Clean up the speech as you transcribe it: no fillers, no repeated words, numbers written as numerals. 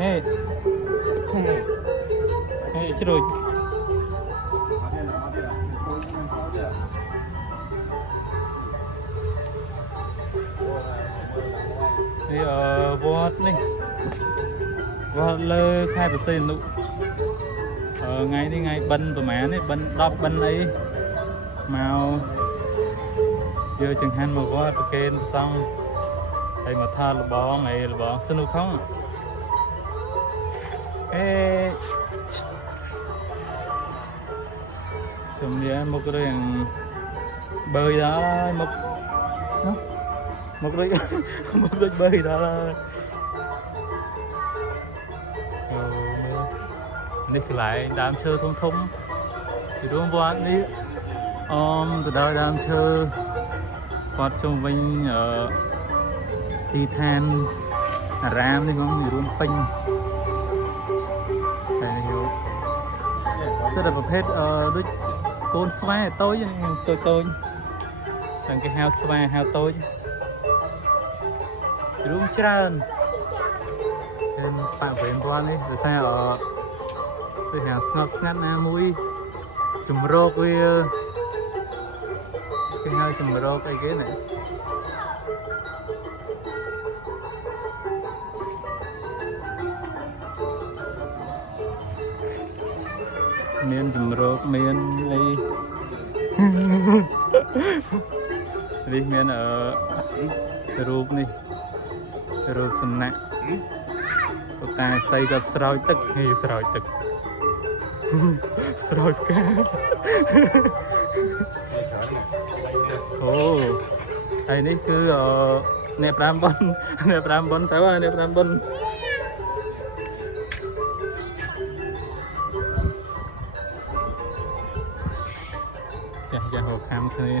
ហេហេជ្រុយនេះវត្តនេះវត្តលើខេត្តបរសៃអនុថ្ងៃនេះថ្ងៃបិណ្ឌប្រហែលនេះបិណ្ឌ10បិណ្ឌអីមកយកចង្ហាន់មកវត្តប្រគេនព្រះសង្ឃហើយមកថតលបងហើយលបងសនុកខំជំនាញមករឿងបើដល់ហើយមកដូចមកដូចបើដល់ហើយនេះកន្លែងដើមឈើធំពីរួមវត្តនេះទៅដល់ដើមឈើវត្តជុំវិញទីឋានអារាមនេះហ្នឹងរួមពេញតែនេះសិតតែប្រភេទដូចកូនស្វាតូចតូចតែគេហៅស្វាហៅតូចរួមច្រើនហើយប៉ាក់វិញវត្តនេះដោយសារវាហាស្ងប់ស្ងាត់ណាមួយជំរកវាគេហៅជំរកអីគេណាមានជំរកមានអីនេះមានរូបនេះរូបសំណាក់តែស្អីក៏ស្រោចទឹកហេស្រោចទឹកស្រោចផ្កាអូហើយនេះគឺអ្នកប្រាំបនទៅហើយអ្នកប្រាំបនចាស់ហៅខាំគ្នា